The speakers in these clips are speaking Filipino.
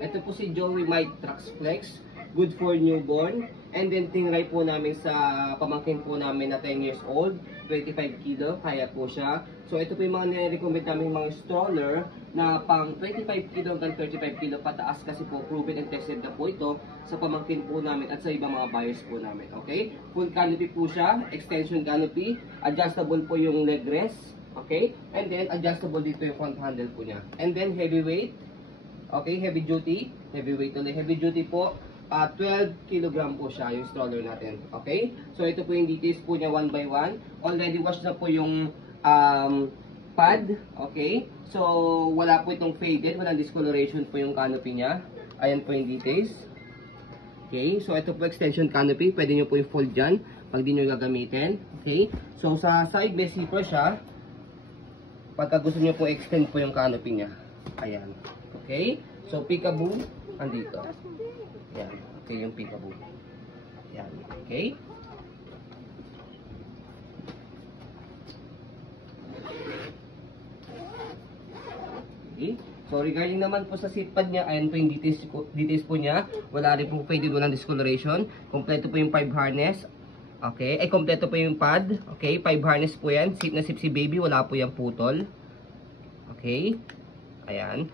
Ito po si Joey Might Trax Flex. Good for newborn. And then tinry po namin sa pamangkin po namin na 10 years old. 25 kilo. Kaya po siya. So ito po yung mga nire-recommend namin mga stroller na pang 25 kilo hanggang 35 kilo pataas kasi po proven and tested na po ito sa pamangkin po namin at sa ibang mga buyers po namin. Okay? Full canopy po siya. Extension canopy. Adjustable po yung leg rest. Okay? And then adjustable dito yung front handle po niya. And then heavyweight. Okay, heavy duty. Heavyweight ulit. Heavy duty po. 12 kg po siya yung stroller natin. Okay? So ito po yung details po niya 1 by 1. Already washed na po yung pad. Okay? So wala po itong faded. Walang discoloration po yung canopy niya. Ayan po yung details. Okay? So ito po extension canopy. Pwede nyo po yung fold dyan pag di nyo gagamitin. Okay? So sa side may zipper siya. Pagka gusto nyo po extend po yung canopy niya. Ayan. Okay? So peekaboo. Andito. Yan. Okay, yung peekaboo. Yan. Okay? Okay? So, regarding naman po sa seat pad niya, ayan po yung details po niya. Wala rin po faded, walang discoloration. Kompleto po yung 5 harness. Okay? Ay, kompleto po yung pad. Okay? 5 harness po yan. Seat na seat si baby. Wala po yung putol. Okay? Ayan.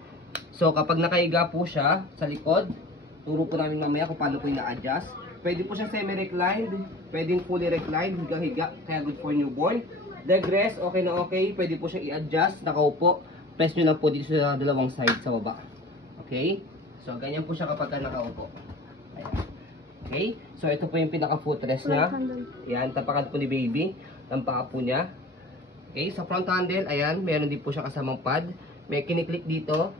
So, kapag nakahiga po siya sa likod, turo po namin mamaya kung paano po yung na-adjust. Pwede po siya semi-reclined, pwedeng fully reclined, higa-higa, kaya good for newborn. Leg rest, okay na okay, pwede po siya i-adjust, nakaupo. Press nyo lang po dito sa dalawang side sa baba. Okay? So, ganyan po siya kapag nakaupo. Ayan. Okay? So, ito po yung pinaka-footrest niya. Ayan, tapakan po ni baby. Tampaka po niya. Okay? Sa front handle, ayan, meron din po siya kasamang pad. May kiniklik dito.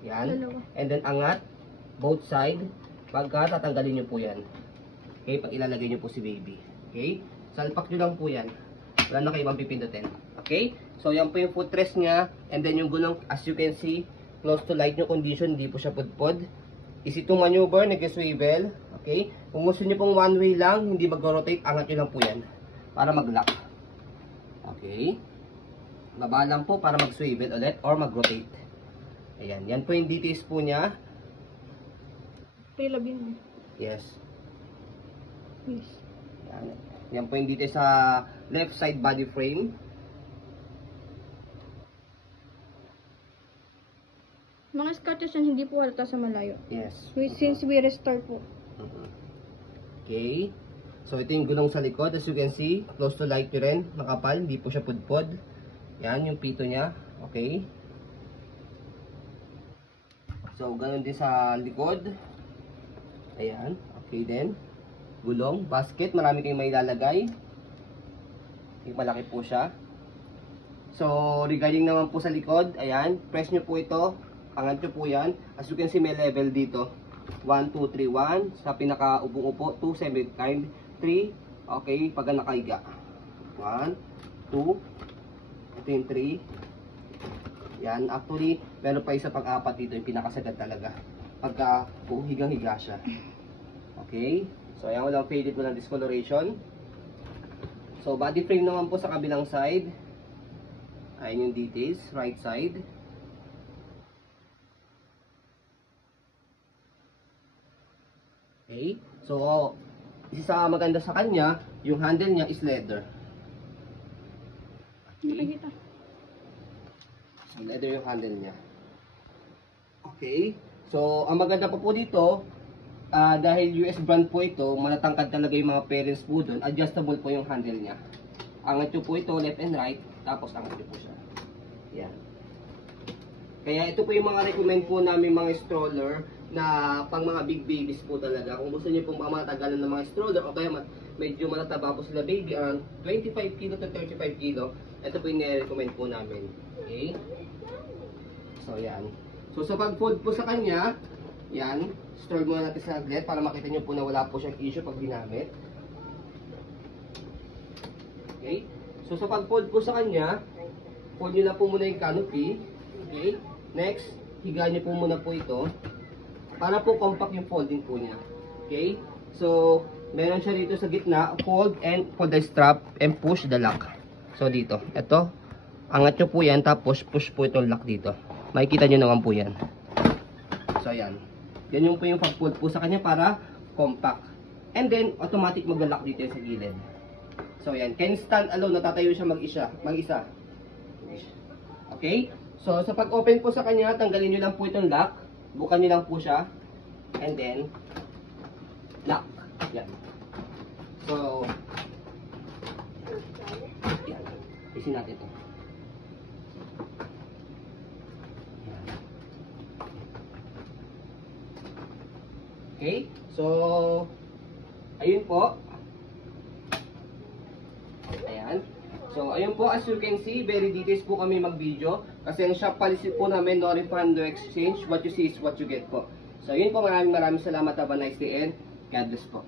Ayan. And then, angat. Both side. Pagka tatanggalin nyo po yan. Okay, pag ilalagay nyo po si baby. Okay, salpak nyo lang po yan. Wala na kayo ibang pipindutin. Okay, so yan po yung footrest nya. And then yung gulong, as you can see, close to light nyo condition, hindi po siya pudpod. Easy to maneuver, nag-swivel. Okay, kung gusto nyo pong one way lang, hindi mag-rotate, angat nyo lang po yan. Para mag-lock. Okay, baba lang po para mag-swivel ulit or mag-rotate. Ayan, yan po yung details po nya. Labing. Yes. Yes. Yan po yung dito sa left side body frame. Mga scratches yan, hindi po halata sa malayo. Yes. Since we restart po. Okay. So ito yung gulong sa likod. As you can see, close to light nyo rin. Nakapal, hindi po siya pudpod. Yan yung pito niya. Okay. So ganun din sa likod. Ayan, okay din. Gulong, basket, marami kayong may lalagay. Malaki po siya. So, regarding naman po sa likod, ayan, press nyo po ito. Angat nyo po yan. As you can see, may level dito. 1, 2, 3, 1. Sa pinaka-ubong-upo, 2, 7 kind. 3, okay, pagka nakahiga. 1, 2, ito yung 3. Yan, actually, meron pa isa pang-apat dito, yung pinakasagad talaga. Pagka higang-higa siya. Okay? So, ayan, walang faded, walang discoloration. So, body frame naman po sa kabilang side. Ayan yung details, right side. Okay? So, isa sa maganda sa kanya, yung handle niya is leather. Okay? So, leather yung handle niya. Okay? So, ang maganda pa po dito, dahil US brand po ito, matatangkad talaga yung mga parents po doon, adjustable po yung handle niya. Angat nyo po ito, left and right, tapos angat nyo po siya. Yan. Kaya ito po yung mga recommend po namin mga stroller na pang mga big babies po talaga. Kung gusto nyo pong matagalan ng mga stroller, o kaya medyo matataba po sila baby, around 25 kilo to 35 kilo, ito po yung nire-recommend po namin. Okay? So, yan. So, sa pag-fold po sa kanya, yan, store muna natin sa aglet para makita nyo po na wala po siyang issue pag ginamit. Okay? So, sa pag-fold po sa kanya, fold nyo na po muna yung canopy. Okay? Next, higa nyo po muna po ito para po compact yung folding po niya. Okay? So, meron siya dito sa gitna, fold the strap and push the lock. So, dito. Ito, angat nyo po yan, tapos push po itong lock dito. Makikita nyo naman po yan. So, ayan. Yan yung po yung pag-fold po sa kanya para compact. And then, automatic mag-lock dito sa gilid. So, ayan. Can stand alone. Natatayo siya mag-isa. Okay? So, sa pag-open po sa kanya, tanggalin nyo lang po itong lock. Bukan nyo lang po siya. And then, lock. Yan. So, yan. Isin natin ito. Okay? So, ayun po. Ayan. So, ayun po, as you can see, very details po kami mag-video. Kasi ang shop policy po namin, no refund, no exchange. What you see is what you get po. So, yun po, maraming salamat. Have a nice day and God bless po.